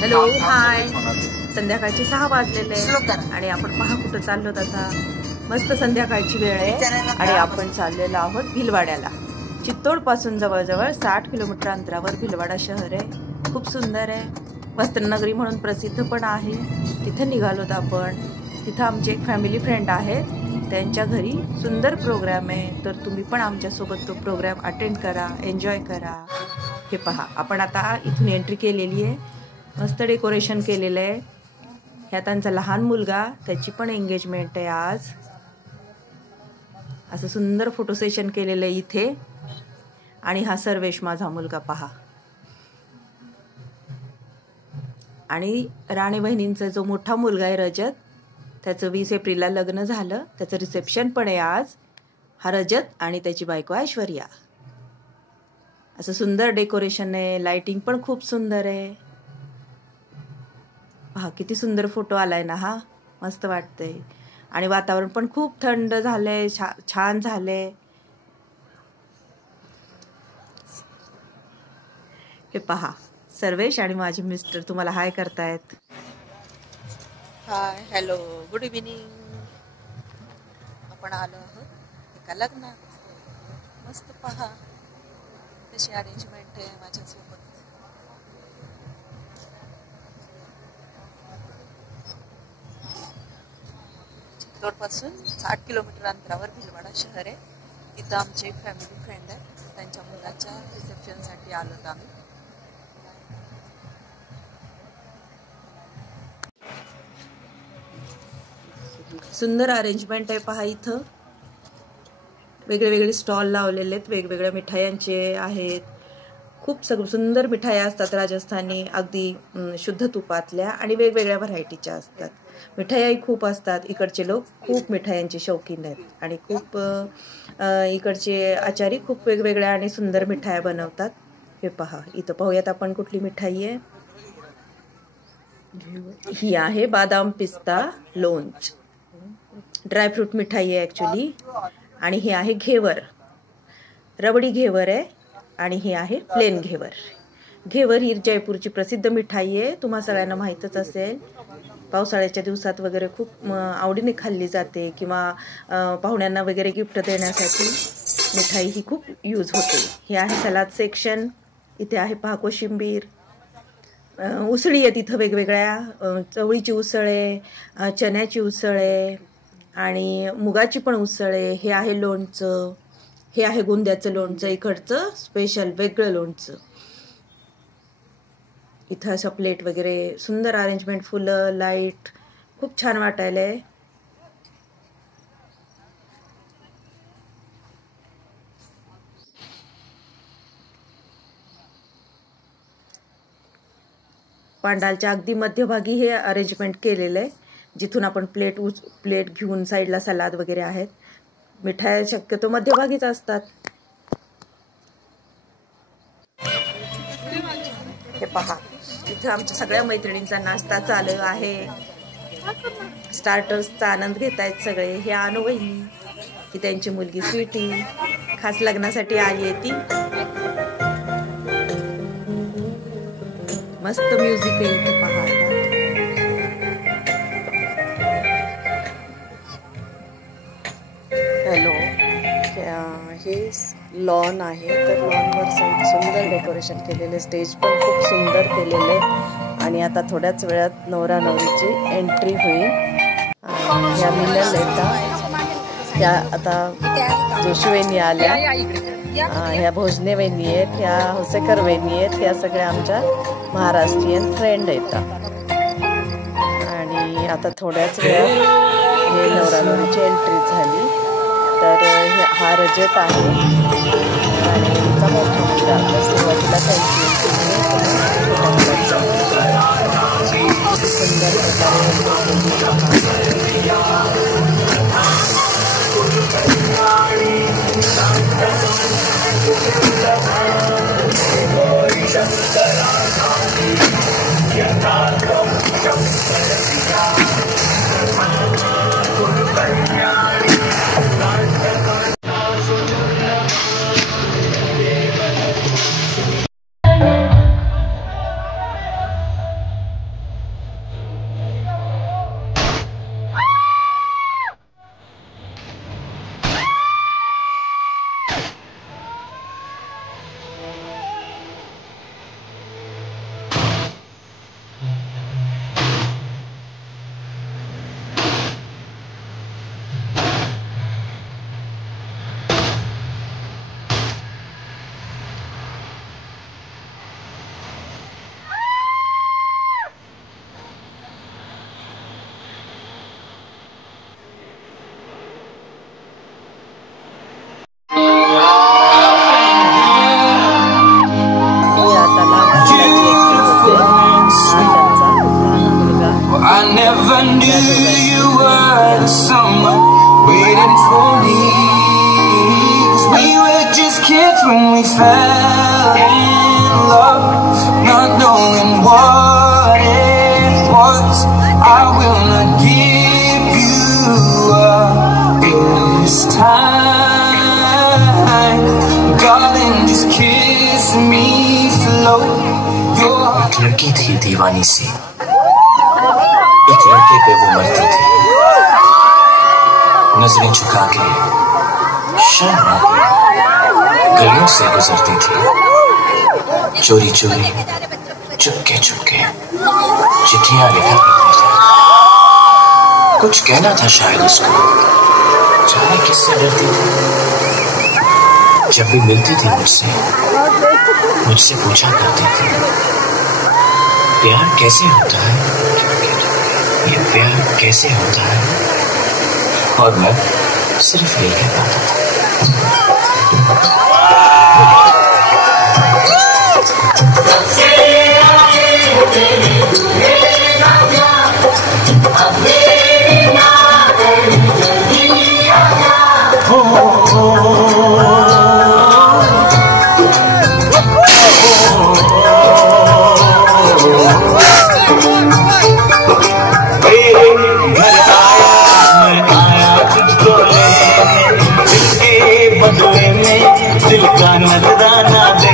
Hello hi, संध्याकाळचे 6 वाजलेले आणि आपण पहा कुठं चाललो आता. मस्त संध्याकाळची वेळ आहे आणि आपण चाललेलो आहोत भिलवाड्याला. चित्तोड पासून जवळजवळ 60 किलोमीटर अंतरावर भिलवाडा शहर आहे. खूप सुंदर आहे, वस्त्रनगरी म्हणून प्रसिद्ध पण आहे. तिथं निघालोत आपण. तिथं आमचे एक फॅमिली फ्रेंड आहेत, त्यांच्या घरी सुंदर प्रोग्राम आहे. तर तुम्ही पण आमच्यासोबत तो प्रोग्राम अटेंड करा, एन्जॉय करा. हे पहा, आपण आता इथून एंट्री केलेली आहे. मस्त डेकोरेशन केलेलं आहे. ह्या त्यांचा लहान मुलगा, त्याची पण एंगेजमेंट आहे आज. असं सुंदर फोटो सेशन केलेलं आहे इथे. आणि हा सर्वेश माझा मुलगा पहा. आणि राणे बहिणींचा जो मोठा मुलगा आहे रजत, त्याचं 20 एप्रिलला लग्न झालं. त्याचं रिसेप्शन पण आहे आज. हा रजत आणि त्याची बायको ऐश्वर्या. असं सुंदर डेकोरेशन आहे. लाइटिंग पण खूप सुंदर आहे. पहा किती सुंदर फोटो आलाय ना हा. मस्त वाटतंय. आणि वातावरण पण खूप थंड झालंय, छान झालंय. हे पहा, सर्वेश आणि माझे मिस्टर तुम्हाला हाय करतायत. हाय, हॅलो, गुड इव्हिनिंग. आपण आलो आहोत एका लग्नात. मस्त पहा कशी अरेंजमेंट आहे माझ्यासोबत. चित्तोडपासून 60 किलोमीटर अंतरावर भिलवाडा शहर आहे. तिथं आमचे एक फॅमिली फ्रेंड आहे, त्यांच्या मुलाच्या रिसेप्शनसाठी आलो आम्ही. सुंदर अरेंजमेंट आहे पहा. इथं वेगळे वेगळे स्टॉल लावलेले आहेत, वेगवेगळ्या मिठायांचे आहेत. खूप सुंदर मिठाया असतात राजस्थानी, अगदी शुद्ध तुपातल्या आणि वेगवेगळ्या व्हरायटीच्या असतात. मिठाई खूप असतात. इकडचे लोक खूप मिठायांचे शौकीन आहेत आणि खूप इकडचे आचारी खूप वेगवेगळ्या आणि सुंदर मिठाया बनवतात. हे पहा, इथं पाहूयात आपण कुठली मिठाई आहे. ही आहे बादाम पिस्ता लोंच, ड्रायफ्रूट मिठाई आहे ॲक्च्युली. आणि हे आहे घेवर, रबडी घेवर आहे. आणि हे आहे प्लेन घेवर. घेवर ही जयपूरची प्रसिद्ध मिठाई आहे, तुम्हा सगळ्यांना माहीतच असेल. पावसाळ्याच्या दिवसात वगैरे खूप आवडीने खाल्ली जाते, किंवा पाहुण्यांना वगैरे गिफ्ट देण्यासाठी मिठाई ही खूप यूज होते. हे आहे सलाद सेक्शन. इथे आहे पहा कोशिंबीर. उसळी आहे तिथं वेगवेगळ्या. चवळीची उसळ आहे, चण्याची उसळ आहे आणि मुगाची पण उसळ आहे. हे आहे लोणचं. हे आहे गोंद्याचं लोणचं, इकडचं स्पेशल वेगळं लोणचं. इथं असं प्लेट वगैरे सुंदर अरेंजमेंट, फुलं, लाईट, खूप छान वाटायलंय. पांडालच्या अगदी मध्यभागी हे अरेंजमेंट केलेलं आहे, जिथून आपण प्लेट घेऊन साईडला सलाद वगैरे आहेत. मिठाई शक्यतो मध्यभागीच असतात. हे पहा, इथे आमच्या सगळ्या मैत्रिणींचा नाश्ता चालू आहे. स्टार्टर्सचा आनंद घेत आहेत सगळे. हे अनु वहिनी, की त्यांची मुलगी स्वीटी खास लग्नासाठी आली आहे ती. मस्त म्युझिक आहे इथे पहा. हॅलो, हे लॉन आहे. तर लॉनवर सुंदर डेकोरेशन केलेले, स्टेज पण खूप सुंदर केलेले. आणि आता थोड्याच वेळात नवरा नवरीची एंट्री होईल. ह्या मिलन येतात, ह्या आता जोशी वहिनी आल्या, ह्या भोजने वहिनी आहेत, ह्या होसेकर वहिनी आहेत. ह्या सगळ्या आमच्या महाराष्ट्रीयन फ्रेंड येतात. आणि आता थोड्याच वेळात हे नवरा नवरीची एंट्री झाली. तर हा रजत आहे आणि तिचा मोठा मुलगा. तर सुरुवातीला त्यांची सुंदर waiting for me, 'cause we were just kids when we fell in love, not knowing what it was. I will not give you up this time, darling, just kiss me slow. एक लड़की थी दीवानी C, एक लड़के पे वो मरती थी, नजरें झुका के शर्मा के गलियों से गुजरती थी, चोरी चोरी चुपके चुपके चिट्ठियां लिखा करती थी। कुछ कहना था शायद उसको, जाने किससे डरती थी। जब भी मिलती थी मुझसे पूछा करती थी, प्यार कैसे होता है, ये प्यार कैसे होता है, और मैं सिर्फ यही कह पाता था। बदले में दिल का नजराना दे।